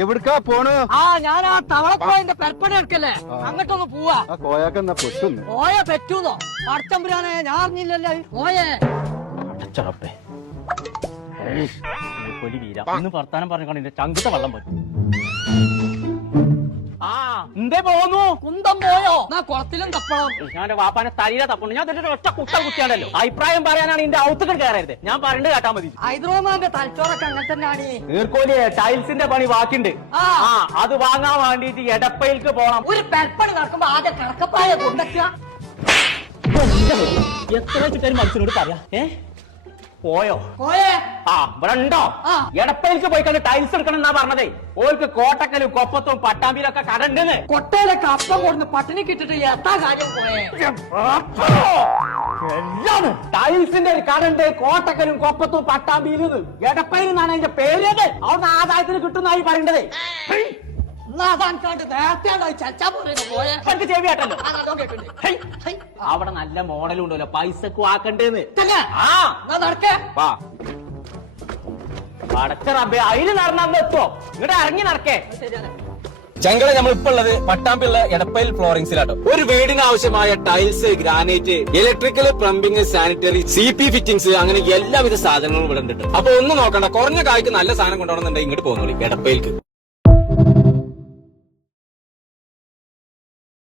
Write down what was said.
എവിടുക്കാ പോണ്? ഞാൻ ആ തവളക്കോയന്റെ പെരപ്പണി എടുക്കല്ലേ, അങ്ങോട്ടൊന്ന് പോവാ. കോയാക്കെന്നാ പെട്ടുന്നു. പോയ പറ്റൂന്നോ? പടച്ചമ്പുരാനെ, ഞാൻ അറിഞ്ഞില്ലല്ലേ. പോയേ പൊലി വീര ഇന്ന് വർത്താനം പറഞ്ഞ എന്റെ ചങ്കിട്ട വെള്ളം പറ്റും. എന്തേ പോന്നു? കുന്തം പോയോ? എന്നാ കുളത്തിലും തപ്പണം. ഞാൻ വാപ്പാനെ തലയില തപ്പുണ്ട്. ഞാൻ തന്നെ ഒറ്റ കുട്ട കുത്തിയാണല്ലോ. അഭിപ്രായം പറയാനാണ് എന്റെ ഔത്തുകൾ കയറരുത്. ഞാൻ പറഞ്ഞിട്ട് കേട്ടാ മതി. ഹൈദ്രോമാന്റെ തലച്ചോറൊക്കെ അങ്ങനെ തന്നെയാണ്. നീർക്കോലിയെ ടൈൽസിന്റെ പണി ബാക്കിണ്ട്. അത് വാങ്ങാൻ വേണ്ടിട്ട് എടപ്പയിലേക്ക് പോണം. ഒരു പെരപ്പണി നടക്കുമ്പോ ആദ്യം കിടക്കപ്പായ കൊണ്ടെത്തുക. എത്ര വെച്ചിട്ട് മനുഷ്യനോട് പറയാ പോയോ? പോയേ ഇവിടെ ഉണ്ടോ? എടപ്പയിലേക്ക് പോയി കണ്ട് ടൈൽസ് എടുക്കണം എന്നാ പറഞ്ഞതേ. ഓൾക്ക് കോട്ടക്കലും കൊപ്പത്തും പട്ടാമ്പിയിലൊക്കെ കടണ്ടെന്ന്. കൊട്ടയിലൊക്കെ അപ്പം കൊടുന്ന് പട്ടിണി കിട്ടിട്ട് എത്താ കാര്യം പോയേ. ടൈൽസിന്റെ ഒരു കടണ്ട് കോട്ടക്കലും കൊപ്പത്തും പട്ടാമ്പിയിലും. എടപ്പയിൽ നിന്നാണ് അതിന്റെ പേരത്. അവിടെ ആദായത്തിന് കിട്ടുന്നായി പറയേണ്ടതേ. അവിടെ നല്ല മോഡലും ഉണ്ടല്ലോ, പൈസക്ക് ആക്കണ്ടേന്ന്. അടച്ചറബേ അതില് നടന്നു എത്തോ? ഇങ്ങോട്ട് ഇറങ്ങി നടക്കേ. ചങ്കള നമ്മളിപ്പോ ഉള്ളത് പട്ടാമ്പിയുള്ള എടപ്പയിൽ ഫ്ലോറിംഗ്സിലാട്ടോ. ഒരു വീടിന് ആവശ്യമായ tiles, granite, electrical, plumbing, sanitary, CP fittings, അങ്ങനെ എല്ലാവിധ സാധനങ്ങളും ഇവിടെ ഉണ്ട്. അപ്പൊ ഒന്നും നോക്കണ്ട, കുറഞ്ഞ കായ്ക്ക് നല്ല സാധനം കൊണ്ടുപോകണമെന്നുണ്ടെങ്കിൽ ഇങ്ങോട്ട് പോകുന്നോളി എടപ്പയിലേക്ക്.